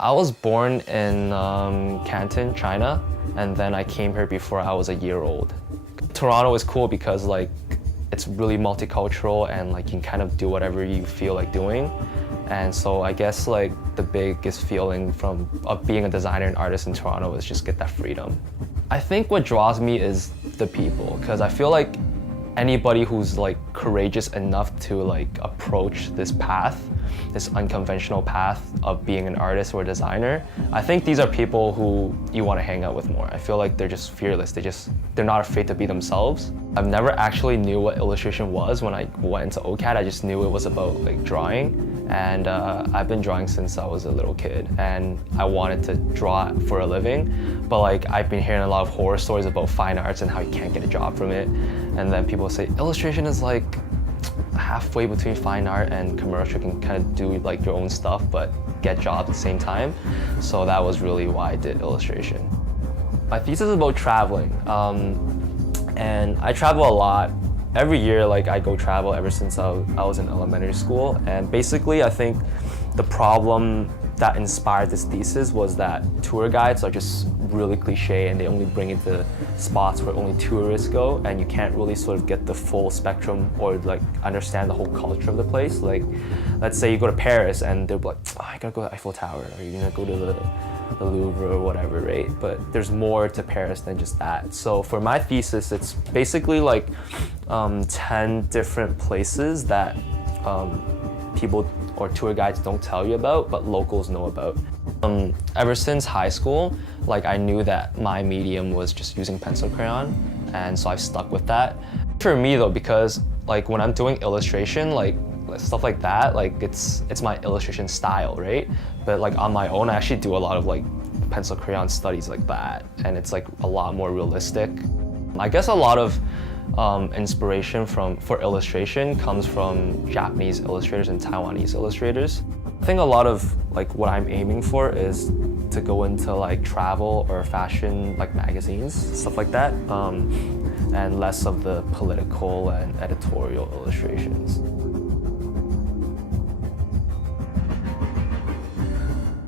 I was born in Canton, China, and then I came here before I was a year old. Toronto is cool because like it's really multicultural and like you can kind of do whatever you feel like doing. And so I guess like the biggest feeling of being a designer and artist in Toronto is just get that freedom. I think what draws me is the people, because I feel like anybody who's like courageous enough to like approach this path, this unconventional path of being an artist or a designer, I think these are people who you want to hang out with more. I feel like they're just fearless. They're not afraid to be themselves. I've never actually knew what illustration was when I went into OCAD. I just knew it was about like drawing. And I've been drawing since I was a little kid, and I wanted to draw for a living. But like I've been hearing a lot of horror stories about fine arts and how you can't get a job from it. And then people say illustration is like halfway between fine art and commercial. You can kind of do like your own stuff but get jobs at the same time. So that was really why I did illustration. My thesis is about traveling, and I travel a lot. Every year, like I go travel ever since I was in elementary school. And basically, I think the problem that inspired this thesis was that tour guides are just really cliche and they only bring it to spots where only tourists go, and you can't really sort of get the full spectrum or like understand the whole culture of the place. Like, let's say you go to Paris and they're like, oh, I gotta go to the Eiffel Tower, or you're gonna go to the Louvre or whatever, right? But there's more to Paris than just that. So for my thesis, it's basically like 10 different places that people or tour guides don't tell you about, but locals know about. Ever since high school, like I knew that my medium was just using pencil crayon, and so I've stuck with that. For me though, because like when I'm doing illustration, like stuff like that, like it's my illustration style, right? But like on my own, I actually do a lot of like pencil crayon studies like that, and it's like a lot more realistic. I guess a lot of inspiration for illustration comes from Japanese illustrators and Taiwanese illustrators. I think a lot of like what I'm aiming for is to go into like travel or fashion like magazines, stuff like that, and less of the political and editorial illustrations.